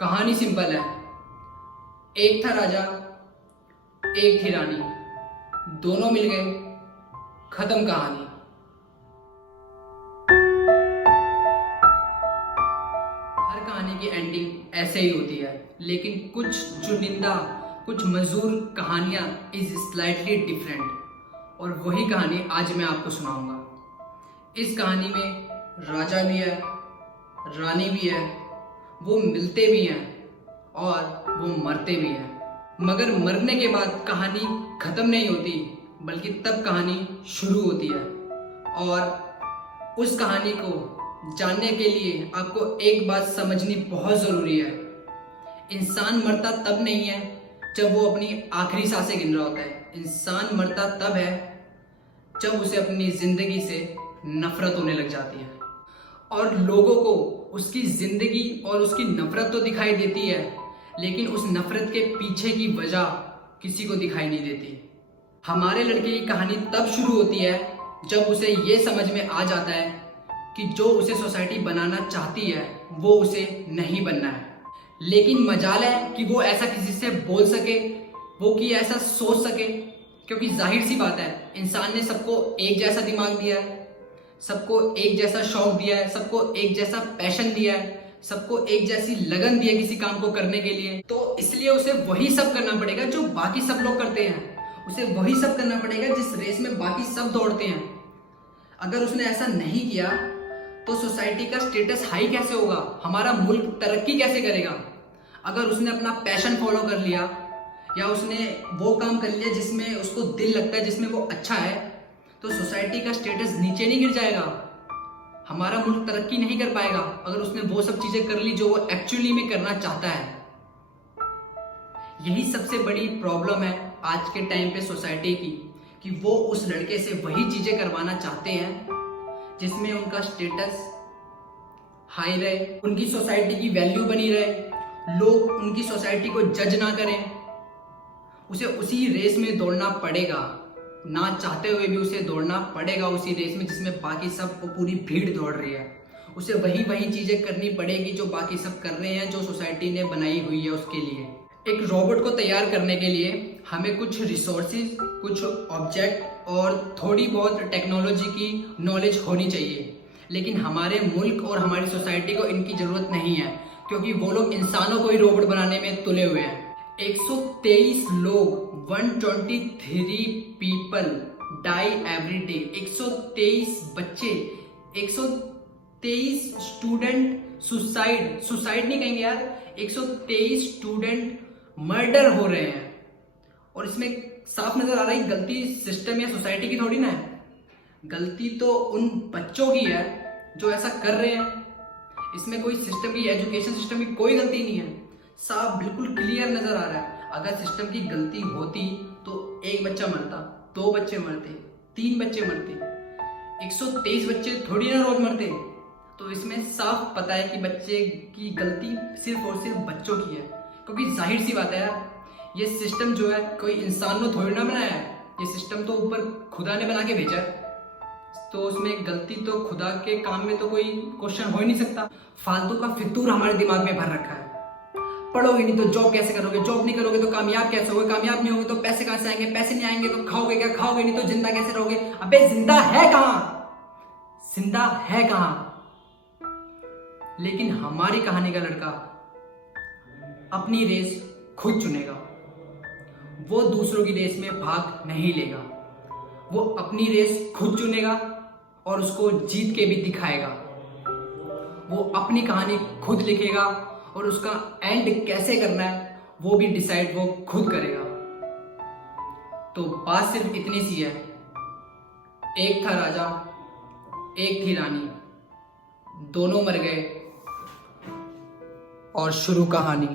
कहानी सिंपल है। एक था राजा, एक थी रानी, दोनों मिल गए, खत्म कहानी। हर कहानी की एंडिंग ऐसे ही होती है, लेकिन कुछ चुनिंदा, कुछ मशहूर कहानियां इज स्लाइटली डिफरेंट, और वही कहानी आज मैं आपको सुनाऊंगा। इस कहानी में राजा भी है, रानी भी है, वो मिलते भी हैं और वो मरते भी हैं। मगर मरने के बाद कहानी खत्म नहीं होती, बल्कि तब कहानी शुरू होती है। और उस कहानी को जानने के लिए आपको एक बात समझनी बहुत ज़रूरी है। इंसान मरता तब नहीं है जब वो अपनी आखिरी सांसें गिन रहा होता है। इंसान मरता तब है जब उसे अपनी ज़िंदगी से नफरत होने लग जाती है, और लोगों को उसकी जिंदगी और उसकी नफरत तो दिखाई देती है, लेकिन उस नफरत के पीछे की वजह किसी को दिखाई नहीं देती। हमारे लड़के की कहानी तब शुरू होती है जब उसे ये समझ में आ जाता है कि जो उसे सोसाइटी बनाना चाहती है वो उसे नहीं बनना है। लेकिन मजाल है कि वो ऐसा किसी से बोल सके, वो कि ऐसा सोच सके, क्योंकि जाहिर सी बात है, इंसान ने सबको एक जैसा दिमाग दिया है, सबको एक जैसा शौक दिया है, सबको एक जैसा पैशन दिया है, सबको एक जैसी लगन दी है किसी काम को करने के लिए। तो इसलिए उसे वही सब करना पड़ेगा जो बाकी सब लोग करते हैं। उसे वही सब करना पड़ेगा जिस रेस में बाकी सब दौड़ते हैं। अगर उसने ऐसा नहीं किया तो सोसाइटी का स्टेटस हाई कैसे होगा, हमारा मुल्क तरक्की कैसे करेगा। अगर उसने अपना पैशन फॉलो कर लिया, या उसने वो काम कर लिया जिसमें उसको दिल लगता है, जिसमें वो अच्छा है, तो सोसाइटी का स्टेटस नीचे नहीं गिर जाएगा, हमारा मुल्क तरक्की नहीं कर पाएगा। अगर उसने वो सब चीजें कर ली जो वो एक्चुअली में करना चाहता है। यही सबसे बड़ी प्रॉब्लम है आज के टाइम पे सोसाइटी की, कि वो उस लड़के से वही चीजें करवाना चाहते हैं जिसमें उनका स्टेटस हाई रहे, उनकी सोसाइटी की वैल्यू बनी रहे, लोग उनकी सोसाइटी को जज ना करें। उसे उसी रेस में दौड़ना पड़ेगा, ना चाहते हुए भी उसे दौड़ना पड़ेगा उसी रेस में जिसमें बाकी सब पूरी भीड़ दौड़ रही है। उसे वही चीजें करनी पड़ेगी जो बाकी सब कर रहे हैं, जो सोसाइटी ने बनाई हुई है उसके लिए। एक रोबोट को तैयार करने के लिए हमें कुछ रिसोर्सेज, कुछ ऑब्जेक्ट और थोड़ी बहुत टेक्नोलॉजी की नॉलेज होनी चाहिए। लेकिन हमारे मुल्क और हमारी सोसाइटी को इनकी जरूरत नहीं है, क्योंकि वो लोग इंसानों को ही रोबोट बनाने में तुले हुए हैं। 123 लोग, 123 पीपल डाई एवरी डे। 123 बच्चे, 123 स्टूडेंट सुसाइड नहीं कहेंगे यार, 123 स्टूडेंट मर्डर हो रहे हैं। और इसमें साफ नजर आ रहा है गलती सिस्टम या सोसाइटी की थोड़ी ना है, गलती तो उन बच्चों की है जो ऐसा कर रहे हैं। इसमें कोई सिस्टम की, एजुकेशन सिस्टम की कोई गलती नहीं है, साफ बिल्कुल क्लियर नजर आ रहा है। अगर सिस्टम की गलती होती तो एक बच्चा मरता, 2 बच्चे मरते, 3 बच्चे मरते, 123 बच्चे थोड़ी ना रोज मरते। तो इसमें साफ पता है कि बच्चे की गलती सिर्फ और सिर्फ बच्चों की है, क्योंकि जाहिर सी बात है यार, ये सिस्टम जो है कोई इंसान ने थोड़ी ना बनाया है, ये सिस्टम तो ऊपर खुदा ने बना के भेजा है। तो उसमें गलती तो खुदा के काम में तो कोई क्वेश्चन हो ही नहीं सकता। फालतू का फितूर हमारे दिमाग में भर रखा है। पढ़ोगे नहीं तो जॉब कैसे करोगे, जॉब नहीं करोगे तो कामयाब कैसे होगे, कामयाब नहीं होगे तो पैसे कहां से आएंगे, पैसे नहीं आएंगे तो खाओगे क्या, खाओगे नहीं तो जिंदा कैसे रहोगे। अबे जिंदा है कहां, जिंदा है कहां। लेकिन हमारी कहानी का लड़का अपनी रेस खुद चुनेगा, वो दूसरों की रेस में भाग नहीं लेगा। वो अपनी रेस खुद चुनेगा और उसको जीत के भी दिखाएगा। वो अपनी कहानी खुद लिखेगा और उसका एंड कैसे करना है वो भी डिसाइड वो खुद करेगा। तो बात सिर्फ इतनी सी है, एक था राजा, एक थी रानी, दोनों मर गए और शुरू कहानी।